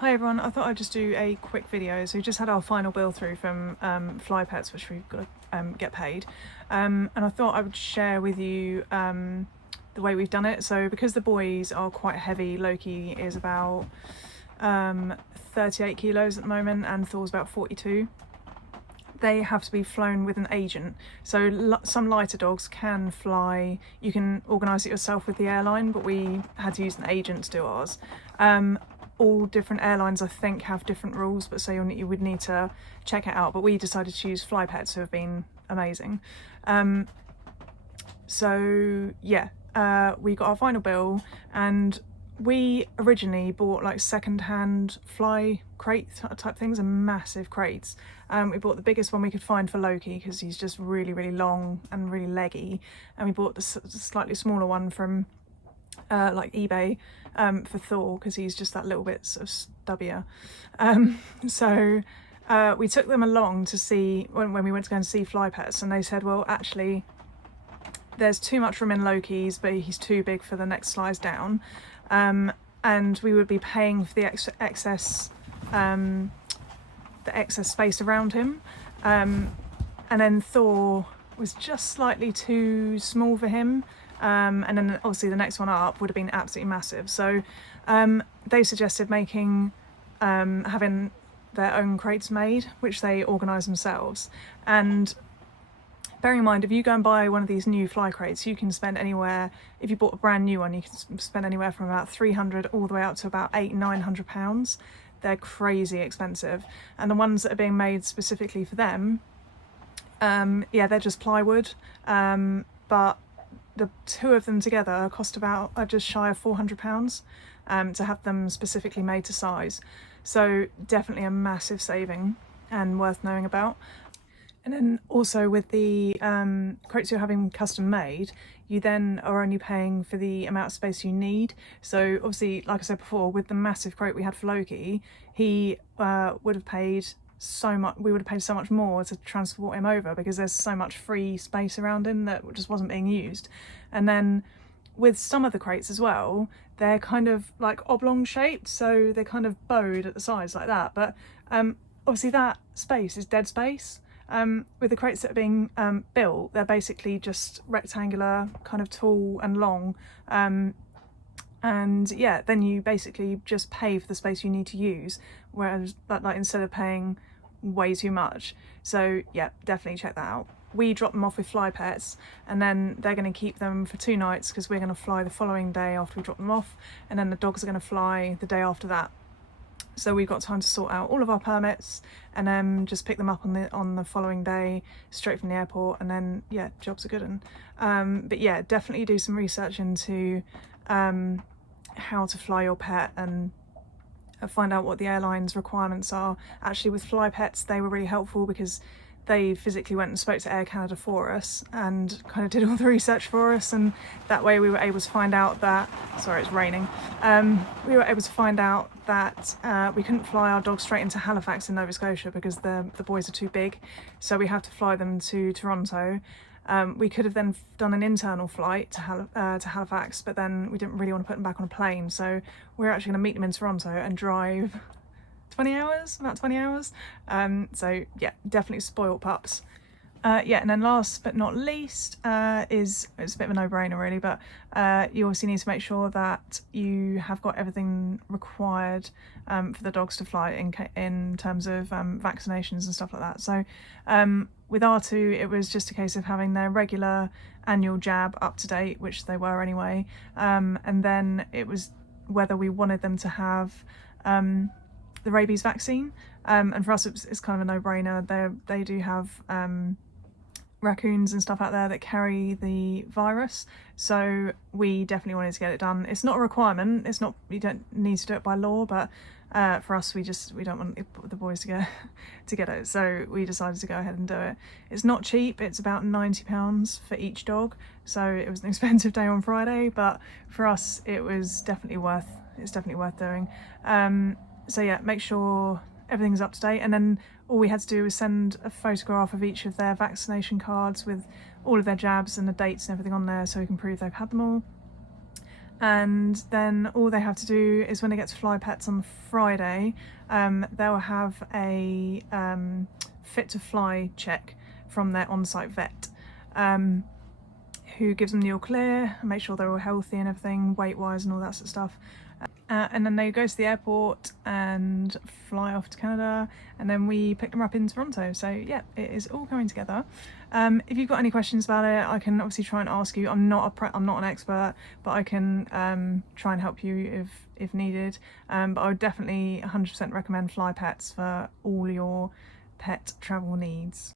Hi everyone, I thought I'd just do a quick video. So we just had our final bill through from Fly Pets, which we've got to get paid. And I thought I would share with you the way we've done it. So because the boys are quite heavy, Loki is about 38 kilos at the moment and Thor's about 42. They have to be flown with an agent. So some lighter dogs can fly, you can organise it yourself with the airline, but we had to use an agent to do ours. All different airlines I think have different rules, but so you would need to check it out, but we decided to use Fly Pets, who have been amazing. So yeah, we got our final bill, and we originally bought like second-hand fly crate type things, and massive crates. We bought the biggest one we could find for Loki because he's just really long and really leggy, and we bought the slightly smaller one from like eBay for Thor because he's just that little bit sort of stubbier. So we took them along to see when we went to go and see Fly Pets, and they said, well, actually there's too much room in Loki's, but he's too big for the next size down, and we would be paying for the excess space around him, and then Thor was just slightly too small for him. And then obviously the next one up would have been absolutely massive. So they suggested making having their own crates made, which they organise themselves. And bearing in mind, if you go and buy one of these new fly crates, you can spend anywhere, if you bought a brand new one, you can spend anywhere from about 300 all the way up to about £800–900. They're crazy expensive. And the ones that are being made specifically for them, yeah, they're just plywood, but the two of them together cost about just shy of £400 to have them specifically made to size. So definitely a massive saving and worth knowing about. And then also with the crates you're having custom made, you then are only paying for the amount of space you need. So obviously, like I said before, with the massive crate we had for Loki, he would have paid so much, we would have paid so much more to transport him over because there's so much free space around him that just wasn't being used. And then with some of the crates as well, they're kind of like oblong shaped, so they're kind of bowed at the sides like that, but obviously that space is dead space. With the crates that are being built, they're basically just rectangular, kind of tall and long, and yeah, then you basically just pay for the space you need to use, whereas like instead of paying way too much. So yeah, definitely check that out. We drop them off with Fly Pets, and then they're going to keep them for 2 nights because we're going to fly the following day after we drop them off, and then the dogs are going to fly the day after that. So we've got time to sort out all of our permits and then just pick them up on the following day straight from the airport, and then yeah, jobs are good. And but yeah, definitely do some research into how to fly your pet and find out what the airline's requirements are. Actually with Fly Pets, they were really helpful because they physically went and spoke to Air Canada for us and kind of did all the research for us, and that way we were able to find out that, sorry it's raining, we were able to find out that we couldn't fly our dogs straight into Halifax in Nova Scotia because the boys are too big, so we have to fly them to Toronto. We could have then done an internal flight to Halifax, but then we didn't really want to put them back on a plane, so we're actually going to meet them in Toronto and drive 20 hours, about 20 hours. So yeah, definitely spoiled pups. Yeah, and then last but not least it's a bit of a no-brainer really, but you obviously need to make sure that you have got everything required for the dogs to fly in terms of vaccinations and stuff like that. So with R2, it was just a case of having their regular annual jab up to date, which they were anyway, and then it was whether we wanted them to have the rabies vaccine, and for us it's kind of a no-brainer. They do have raccoons and stuff out there that carry the virus, so we definitely wanted to get it done. It's not a requirement, it's not, you don't need to do it by law, but for us we don't want the boys to get it, so we decided to go ahead and do it. It's not cheap, it's about £90 for each dog, so it was an expensive day on Friday, but for us it was definitely worth doing. So yeah, make sure everything's up to date, and then all we had to do was send a photograph of each of their vaccination cards with all of their jabs and the dates and everything on there so we can prove they've had them all. and then all they have to do is when they get to Fly Pets on Friday, they'll have a fit to fly check from their on-site vet, who gives them the all clear and make sure they're all healthy and everything, weight-wise and all that sort of stuff. And then they go to the airport and fly off to Canada, and then we pick them up in Toronto. So yeah, it is all coming together. If you've got any questions about it, I can obviously try and ask you. I'm not an expert, but I can try and help you if needed. But I would definitely 100% recommend Fly Pets for all your pet travel needs.